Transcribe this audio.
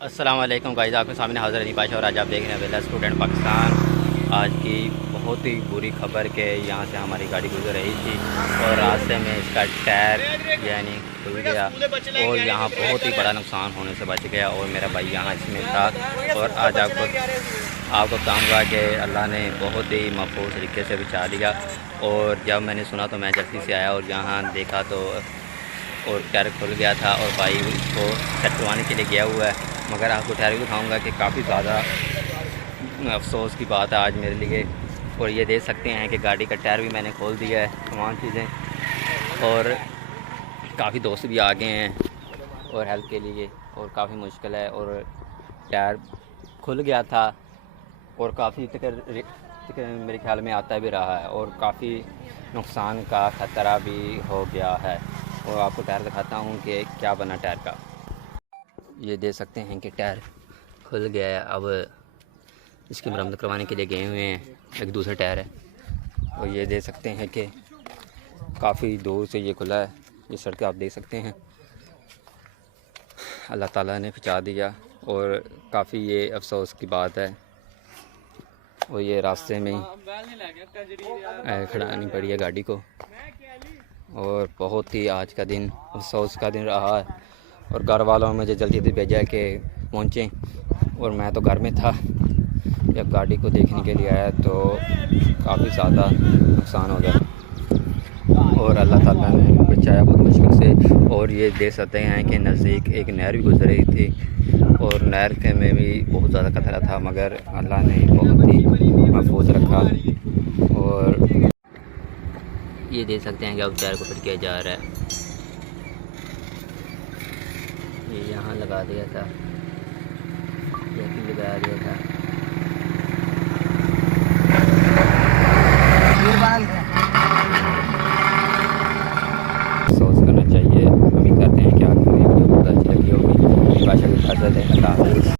अस्सलाम वालेकुम गाइस, आपके सामने हाज़िर अली पाशा और आज आप देख रहे हैं वेला स्टूडेंट पाकिस्तान। आज की बहुत ही बुरी खबर के यहाँ से हमारी गाड़ी गुजर रही थी और रास्ते में इसका टायर यानी खुल गया और यहाँ बहुत ही बड़ा नुकसान होने से बच गया और मेरा भाई यहाँ इसमें था। और आज आपको बताऊँगा कि अल्लाह ने बहुत ही महफूज तरीके से बचा लिया। और जब मैंने सुना तो मैं जल्दी से आया और यहाँ देखा तो और टायर खुल गया था और भाई इसको कटवाने के लिए गया हुआ है। मगर आपको टायर भी दिखाऊँगा कि काफ़ी ज़्यादा अफसोस की बात है आज मेरे लिए। और ये देख सकते हैं कि गाड़ी का टायर भी मैंने खोल दिया है, तमाम चीज़ें। और काफ़ी दोस्त भी आ गए हैं और हेल्प के लिए और काफ़ी मुश्किल है। और टायर खुल गया था और काफ़ी तक मेरे ख्याल में आता भी रहा है और काफ़ी नुकसान का ख़तरा भी हो गया है। और आपको टायर दिखाता हूँ कि क्या बना टायर का। ये देख सकते हैं कि टायर खुल गया है। अब इसकी मरम्मत करवाने के लिए गए हुए हैं, एक दूसरा टायर है। और ये देख सकते हैं कि काफ़ी दूर से ये खुला है। ये सड़क आप देख सकते हैं, अल्लाह ताला ने बचा दिया और काफ़ी ये अफसोस की बात है। और ये रास्ते में ही खड़ानी पड़ी है गाड़ी को। और बहुत ही आज का दिन अफसोस का दिन रहा है। और घर वालों ने मुझे जल्दी जल्दी भेजा कि पहुँचें और मैं तो घर में था। जब गाड़ी को देखने के लिए आया तो काफ़ी ज़्यादा नुकसान हो गया और अल्लाह ताला ने बचाया बहुत मुश्किल से। और ये देख सकते हैं कि नज़दीक एक नहर भी गुजर रही थी और नहर के में भी बहुत ज़्यादा खतरा था, मगर अल्लाह ने बहुत ही महफूज रखा। और ये देख सकते हैं कि अब टायर को फिट किया जा रहा है। ये यहाँ लगा दिया था, जैकिंग लगा दिया था।